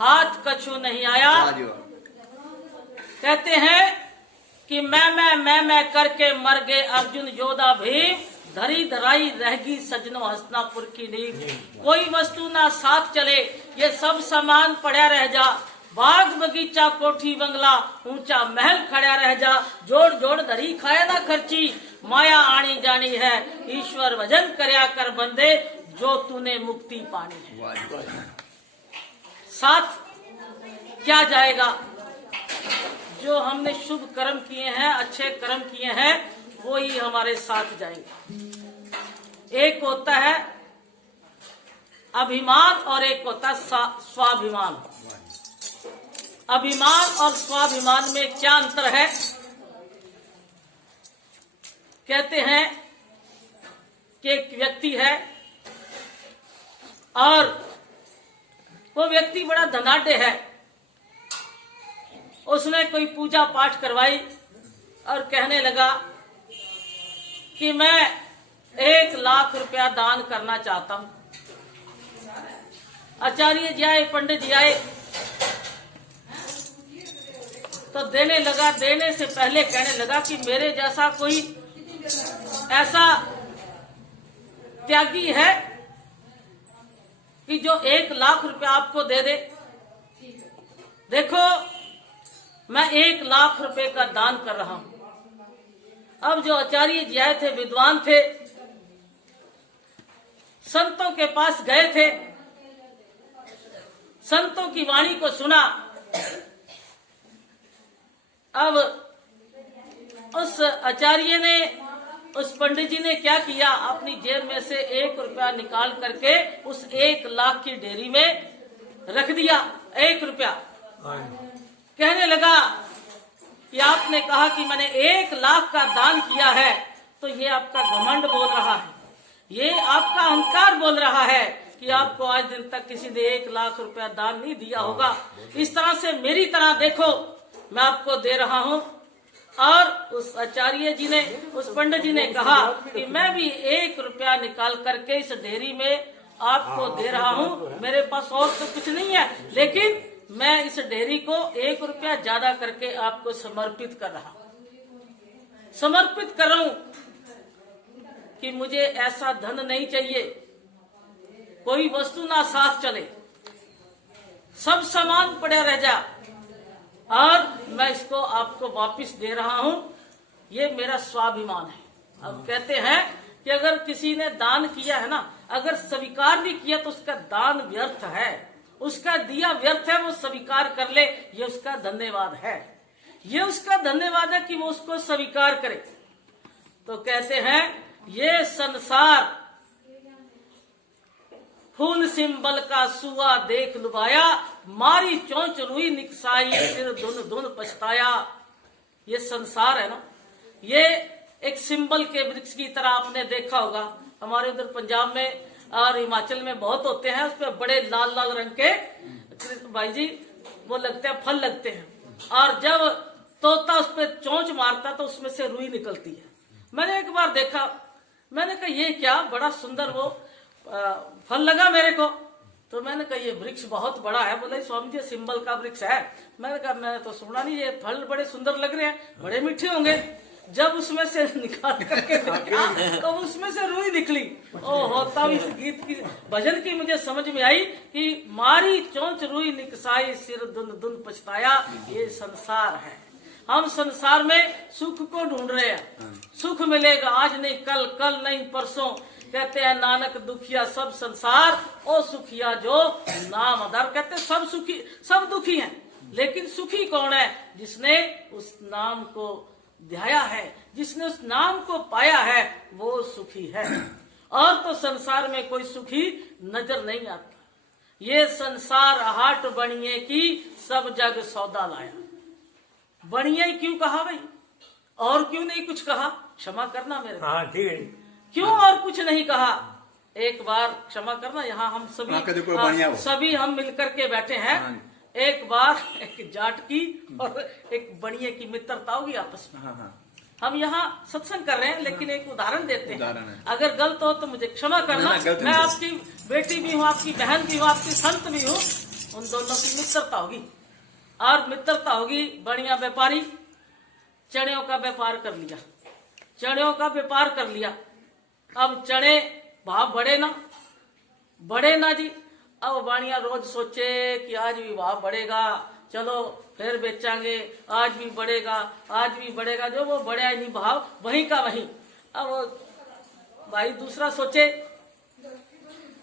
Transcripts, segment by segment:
हाथ कछु नहीं आया। कहते हैं कि मैं करके मर गए अर्जुन योधा भीम, धरी धराई रहेगी सजनों हसनापुर की नींव। कोई वस्तु ना साथ चले, ये सब सामान पड़ा रह जा, बाग बगीचा कोठी बंगला ऊंचा महल खड़ा रह जा, जोड़ जोड़ धरी खाया ना खर्ची, माया आनी जानी है, ईश्वर भजन करया कर बंदे, जो तूने मुक्ति पानी है। साथ क्या जाएगा? जो हमने शुभ कर्म किए हैं, अच्छे कर्म किए हैं, वो ही हमारे साथ जाएंगे। एक होता है अभिमान और एक होता है स्वाभिमान। अभिमान और स्वाभिमान में क्या अंतर है? कहते हैं कि एक व्यक्ति है और वो व्यक्ति बड़ा धनाढ्य है। उसने कोई पूजा पाठ करवाई और कहने लगा कि मैं 1 लाख रुपया दान करना चाहता हूं। आचार्य जी आए, पंडित जी आए तो देने लगा। देने से पहले कहने लगा कि मेरे जैसा कोई ऐसा त्यागी है कि जो 1 लाख रुपया आपको दे दे। देखो मैं 1 लाख रुपए का दान कर रहा हूं। अब जो आचार्य जी आए थे, विद्वान थे, संतों के पास गए थे, संतों की वाणी को सुना। अब उस आचार्य ने, उस पंडित जी ने क्या किया, अपनी जेब में से 1 रुपया निकाल करके उस 1 लाख की ढेरी में रख दिया। 1 रुपया कहने लगा कि आपने कहा कि मैंने 1 लाख का दान किया है, तो ये आपका घमंड बोल रहा है, ये आपका अहंकार बोल रहा है कि आपको आज दिन तक किसी ने 1 लाख रुपया दान नहीं दिया होगा। इस तरह से मेरी तरह देखो, मैं आपको दे रहा हूं। और उस आचार्य जी ने, उस पंडित जी ने कहा कि मैं भी 1 रुपया निकाल करके इस डेयरी में आपको दे रहा हूं। मेरे पास और तो कुछ नहीं है, लेकिन मैं इस डेयरी को 1 रुपया ज्यादा करके आपको समर्पित कर रहा हूं। समर्पित कर रहा हूं कि मुझे ऐसा धन नहीं चाहिए, कोई वस्तु ना साथ चले, सब सामान पड़ा रह जा, और मैं इसको आपको वापस दे रहा हूं। ये मेरा स्वाभिमान है। अब कहते हैं कि अगर किसी ने दान किया है ना, अगर स्वीकार भी किया तो उसका दान व्यर्थ है, उसका दिया व्यर्थ है, वो स्वीकार कर ले, ये उसका धन्यवाद है, ये उसका धन्यवाद है कि वो उसको स्वीकार करे। तो कहते हैं ये संसार फूल सिंबल का सुआ देख लुभाया, मारी चोंच रुई निकसाई, सिर धुन धुन पछताया। ये संसार है ना, ये एक सिंबल के वृक्ष की तरह आपने देखा होगा। हमारे उधर पंजाब में और हिमाचल में बहुत होते हैं, उस पर बड़े लाल लाल रंग के भाई जी वो लगते हैं, फल लगते हैं, और जब तोता उस पर चोंच मारता तो उसमें से रुई निकलती है। मैंने एक बार देखा, मैंने कहा ये क्या बड़ा सुंदर वो फल लगा मेरे को। तो मैंने कहा ये वृक्ष बहुत बड़ा है। बोले स्वामी जी सिंबल का वृक्ष है। मैंने कहा मैंने तो सुना नहीं, ये फल बड़े सुंदर लग रहे हैं, बड़े मीठे होंगे। जब उसमें से निकाल करके देखा तो उसमें से रुई निकली। ओहो, तब इस गीत की, भजन की मुझे समझ में आई कि मारी चोंच रुई निकसाई, सिर धुन धुन पछताया। ये संसार है, हम संसार में सुख को ढूंढ रहे हैं। सुख मिलेगा आज नहीं कल, कल नहीं परसों। कहते हैं नानक दुखिया सब संसार, ओ सुखिया जो नाम आधार। कहते हैं सब सुखी, सब दुखी हैं, लेकिन सुखी कौन है? जिसने उस नाम को ध्याया है, जिसने उस नाम को पाया है, वो सुखी है। और तो संसार में कोई सुखी नजर नहीं आता। ये संसार हाट बनिए की, सब जग सौदा लाया। बनिया ही क्यों कहा भाई, और क्यों नहीं कुछ कहा? क्षमा करना मेरे। हाँ ठीक है, क्यों और कुछ नहीं कहा? एक बार क्षमा करना, यहाँ हम सभी हम मिलकर के बैठे हैं। एक बार एक जाट की और एक बनिए की मित्रता होगी आपस में। हम यहाँ सत्संग कर रहे हैं, लेकिन एक उदाहरण देते हैं। अगर गलत हो तो मुझे क्षमा करना। मैं आपकी बेटी भी हूँ, आपकी बहन भी हूँ, आपकी संत भी हूँ। उन दोनों की मित्रता होगी, और मित्रता होगी। बनिया व्यापारी चणियों का व्यापार कर लिया, चणियों का व्यापार कर लिया। अब चने भाव बढ़े ना जी। अब बाणिया रोज सोचे कि आज भी भाव बढ़ेगा, चलो फिर बेचांगे, आज भी बढ़ेगा, आज भी बढ़ेगा। जो वो बढ़ा ही नहीं भाव, वहीं का वहीं। अब भाई दूसरा सोचे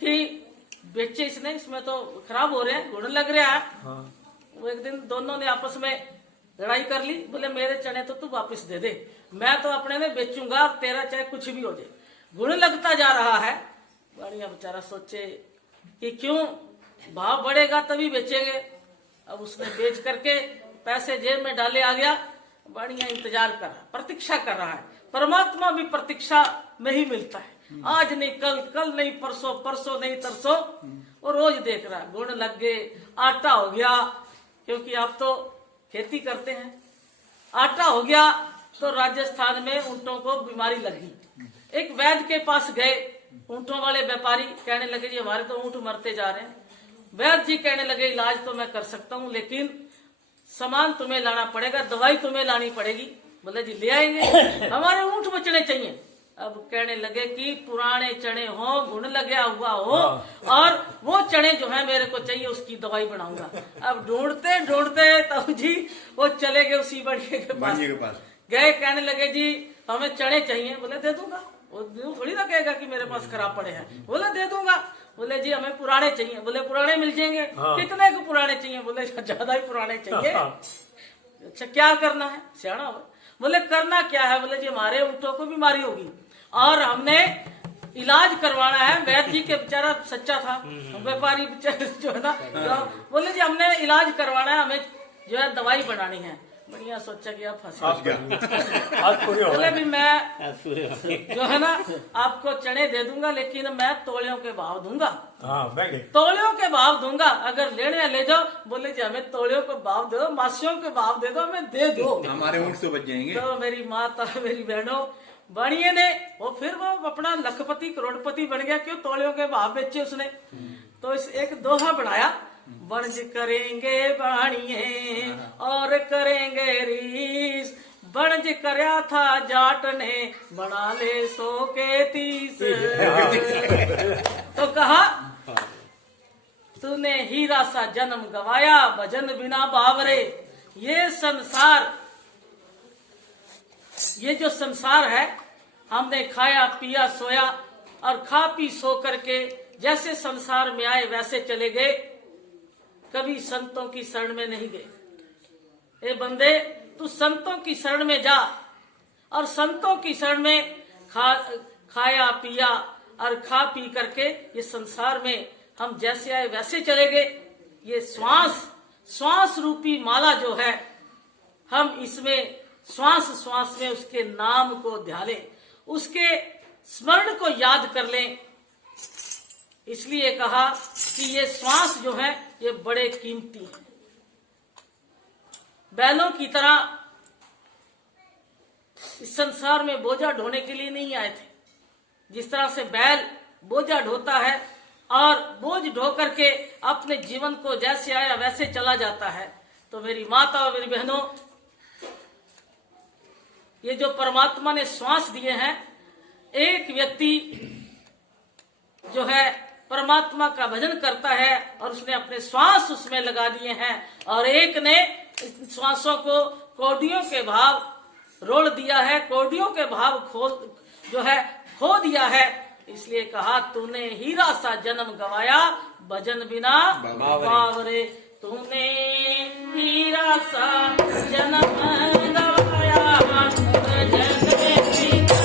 कि बेचे इसने, इसमें तो खराब हो रहे हैं, गुण लग रहा है। वो एक दिन दोनों ने आपस में लड़ाई कर ली। बोले मेरे चने तो तू वापस दे दे, मैं तो अपने में बेचूंगा, और तेरा चाहे कुछ भी हो जाए। गुण लगता जा रहा है। बढ़िया बेचारा सोचे कि क्यों, भाव बढ़ेगा तभी बेचेंगे। अब उसने बेच करके पैसे जेब में डाले आ गया। बढ़िया इंतजार कर रहा है, प्रतीक्षा कर रहा है। परमात्मा भी प्रतीक्षा में ही मिलता है। आज नहीं कल, कल नहीं परसों, परसों नहीं तरसों। वो रोज देख रहा है, गुण लग गए, आटा हो गया, क्योंकि आप तो खेती करते हैं। आटा हो गया तो राजस्थान में ऊंटों को बीमारी लगी। एक वैद्य के पास गए, ऊंटों वाले व्यापारी कहने लगे जी हमारे तो ऊंट मरते जा रहे हैं। वैद्य जी कहने लगे इलाज तो मैं कर सकता हूँ, लेकिन सामान तुम्हें लाना पड़ेगा, दवाई तुम्हें लानी पड़ेगी। बोले जी ले आएंगे, हमारे ऊंट बचने चाहिए। अब कहने लगे कि पुराने चने हो, घुन लगा हुआ हो, और वो चने जो है मेरे को चाहिए, उसकी दवाई बनाऊंगा। अब ढूंढते ढूंढते तब जी वो चले गए उसी बढ़िया के पास गए, कहने लगे जी हमें चने चाहिए। बोले दे दूंगा, वो थोड़ी ना कहेगा कि मेरे पास खराब पड़े हैं। बोले दे दूंगा। बोले जी हमें पुराने चाहिए। बोले पुराने मिल जाएंगे। कितने को पुराने चाहिए? बोले ज्यादा ही पुराने चाहिए। अच्छा क्या करना है? सियाना हो। बोले करना क्या है? बोले जी हमारे ऊँटों को बीमारी होगी और हमने इलाज करवाना है। वैद्य जी के बेचारा सच्चा था, व्यापारी जो है ना, बोले जी हमने इलाज करवाना है, हमें जो है दवाई बनानी है। बढ़िया सोचा कि आप फंस बोले भी मैं जो है ना आपको चने दे दूंगा, लेकिन मैं तोलियों के भाव दूंगा। तोलियों के भाव दूंगा, अगर लेने ले जाओ। बोले जी हमें तोलियों के भाव दे दो, मासियों के भाव दे दो, हमें दे दो, हमारे ऊँट तो बच जाएंगे। तो मेरी माता मेरी बहनों बढ़िया ने फिर वो अपना लखपति करोड़पति बन गया। क्यों? तोलियों के भाव बेचे उसने। तो इस एक दोहा बनाया, बणज करेंगे बाणिये और करेंगे रीस, बणज करया था जाट ने बना ले 100 के 30। तो कहा तूने हीरा सा जन्म गवाया, भजन बिना बावरे। ये संसार, ये जो संसार है, हमने खाया पिया सोया और खा पी सो करके जैसे संसार में आए वैसे चले गए, कभी संतों की शरण में नहीं गए। ए बंदे तू संतों की शरण में जा, और संतों की शरण में खाया पिया और खा पी करके ये संसार में हम जैसे आए वैसे चले गए। ये श्वास रूपी माला जो है, हम इसमें श्वास में उसके नाम को ध्यालें, उसके स्मरण को याद कर लें। इसलिए कहा कि ये श्वास जो है ये बड़े कीमती हैं। बैलों की तरह इस संसार में बोझा ढोने के लिए नहीं आए थे। जिस तरह से बैल बोझा ढोता है और बोझ ढो करके अपने जीवन को जैसे आया वैसे चला जाता है, तो मेरी माता और मेरी बहनों, ये जो परमात्मा ने श्वास दिए हैं, एक व्यक्ति जो है परमात्मा का भजन करता है और उसने अपने श्वास उसमें लगा दिए हैं, और एक ने श्वासों को कौडियों के भाव रोल दिया है, कौडियों के भाव खो दिया है। इसलिए कहा तूने हीरा सा जन्म गवाया, भजन बिना बावरे। तूने हीरा सा जन्म गवाया, भजन बिना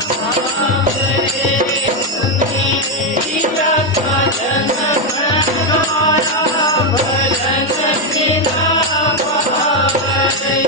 बावरे। हीरा सा जन्म गवाया, भजन बिना बावरे।